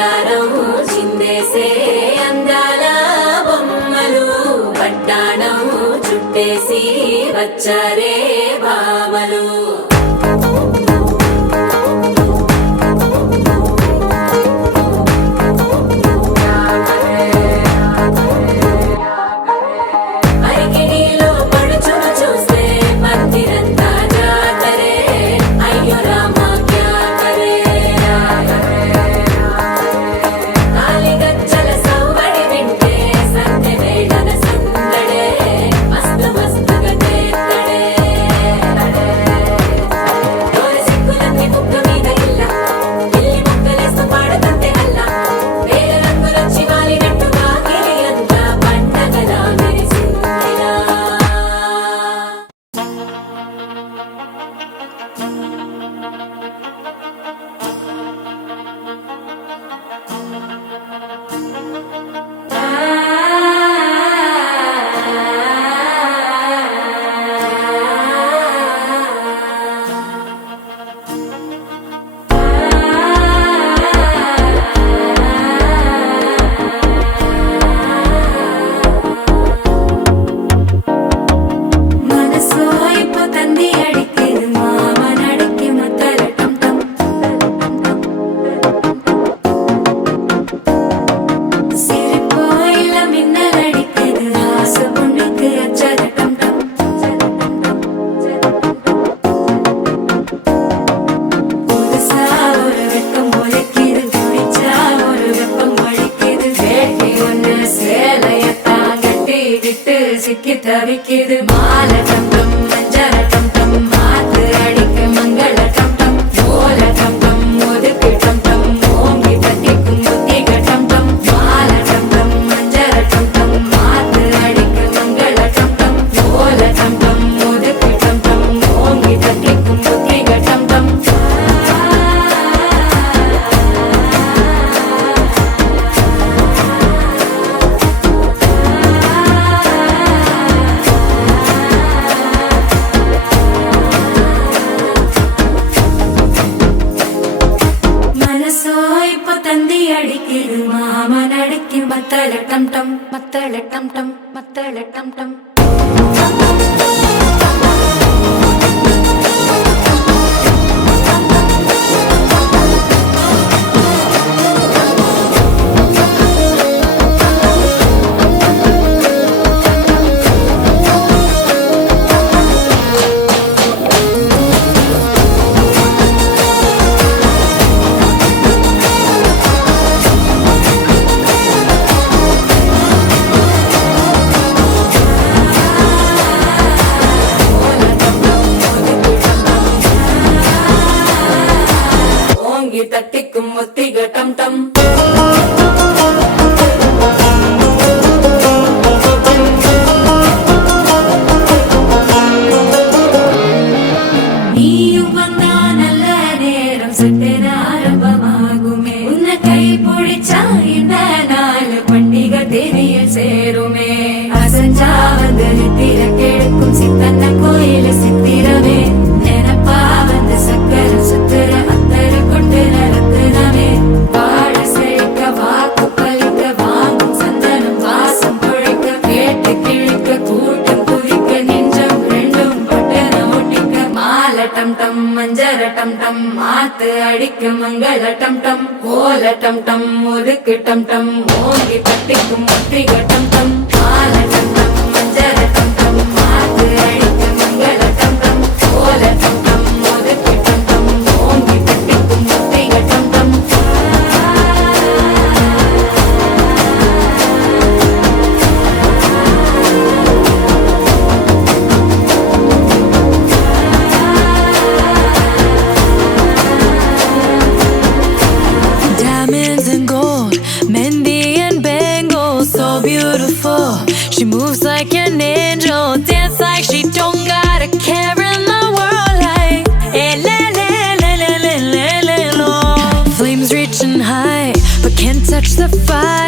వయ్యారం చిందేసే అందాల బొమ్మలు పట్టాణం చుట్టేసి వచ్చారే భామలు. சிக்கி தவிக்குது மால டம் டம் மஞ்சர டம் டம் மாத்து அடிக்க மங்கள டம் டம் ஓல டம் டம் ஒதுக்கு டம் டம் ஓங்கி தட்டிக்கும் முத்திக டம் டம் மால டம் டம் மஞ்சர டம் டம் மாத்து அடிக்க மங்கள டம் டம் ஓல டம் டம் ஒதுக்கு டம் டம் ஓங்கி தட்டிக்கும் முத்திக டம் டம். அடிக்குது மாமன் அடிக்கி மத்தள டம் டம் மத்தள டம் டம் மத்தள டம் டம். தட்டிக்கும் முத்திக டம் டம். நீயும் வந்தா நல்ல நேரம் சட்டென ஆரம்பமாகுமே உன்னை கை பிடிச்சா இந்த நாள் பண்டிகை தேதியில் சேருமே அசஞ்சா வந்து நித்திர கெடுக்கும் சித்தன்ன கோயில சித்திரமே நினப்பா வந்து சக்கர சுத்துற அத்தர கொண்டு நடத்துனவே வாழ செழிக்க வாக்கு பலிக்க வாங்கும் சந்தனம் வாசம் குழைக்க கேட்டு கிழிக்க கூட்டம் குதிக்க நெஞ்சம் ரெண்டும் பட்டன ஒட்டிக்க மால டம் டம் மஞ்சர டம் டம் மாத்து அடிக்க மங்கள டம் டம் ஓல டம் டம் ஒதுக்கு டம் டம் ஓங்கி தட்டிக்கும் முத்திக டம் டம் மால டம் டம் மஞ்சர டம் டம் மாத்து அடிக்க மங்கள டம் டம் ஓல டம் டம் ஒதுக்கு டம் டம் ஓங்கி தட்டிக்கும் முத்திக டம் டம். Diamonds and gold, Mendi and bangles, so beautiful. She moves like an angel, dance like she don't got a care in the world. Like, eh, la, la, la, la, la, la, la, la. Flames reaching high, but can't touch the fire.